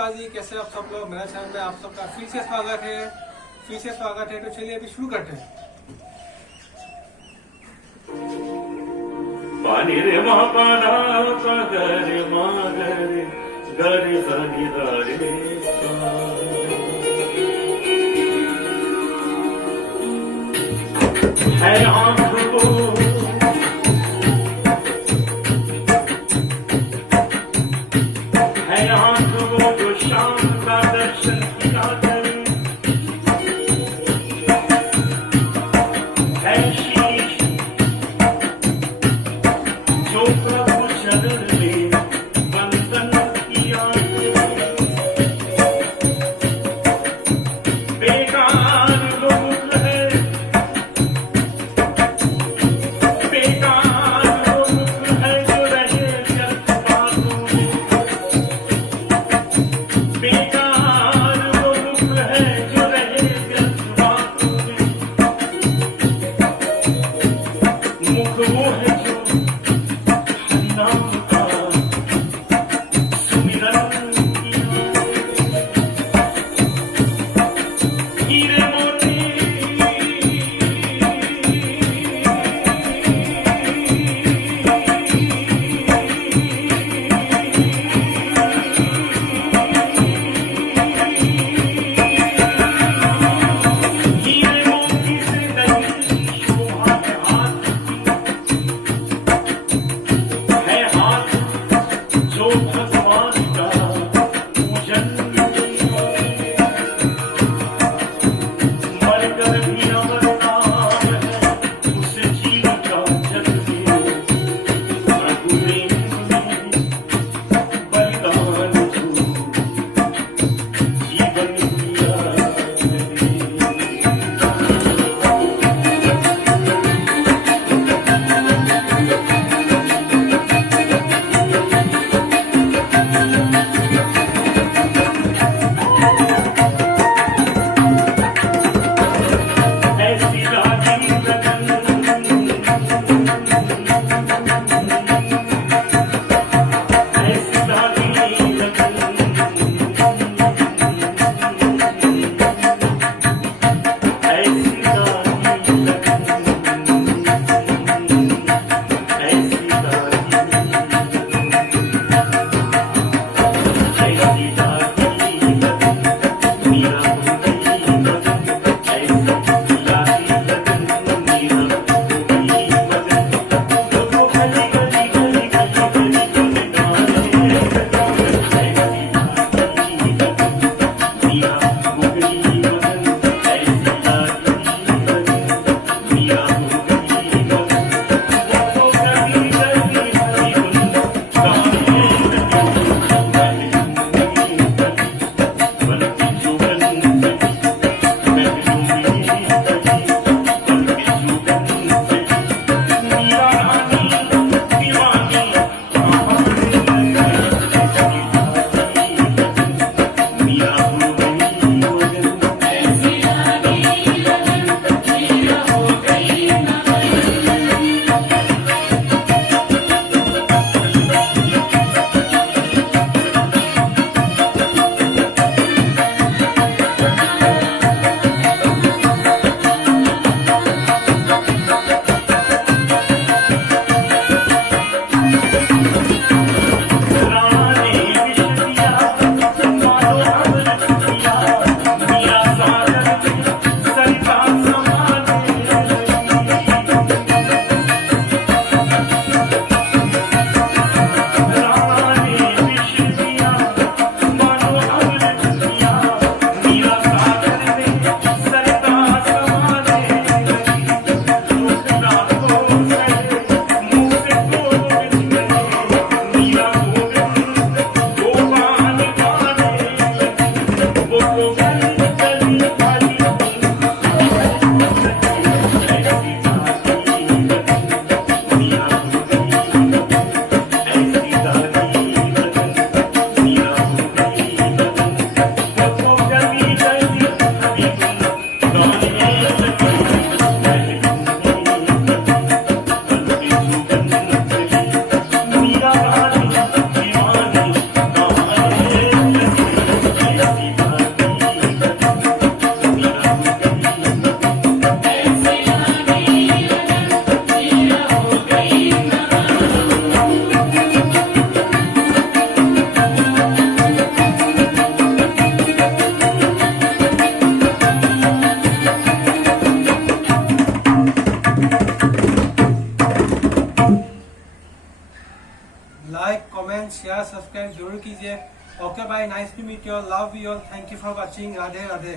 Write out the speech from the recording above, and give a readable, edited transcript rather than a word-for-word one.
नमस्कार जी, कैसे आप सब लोग। मेरा चैनल में आप सबका फिर से स्वागत है। तो चलिए अभी शुरू करते हैं। पानी रे मा पाना पा रे मा रे गरे सनी रे है आंख को है आंख को जो शाम का दर्शन किया करे है शीश जो प्रभु चरण में वंदन किया बेकार लोग है शेयर सब्सक्राइब जरूर कीजिए। Okay bye, nice to meet you all, love you all, thank you for watching, Radhe राधे।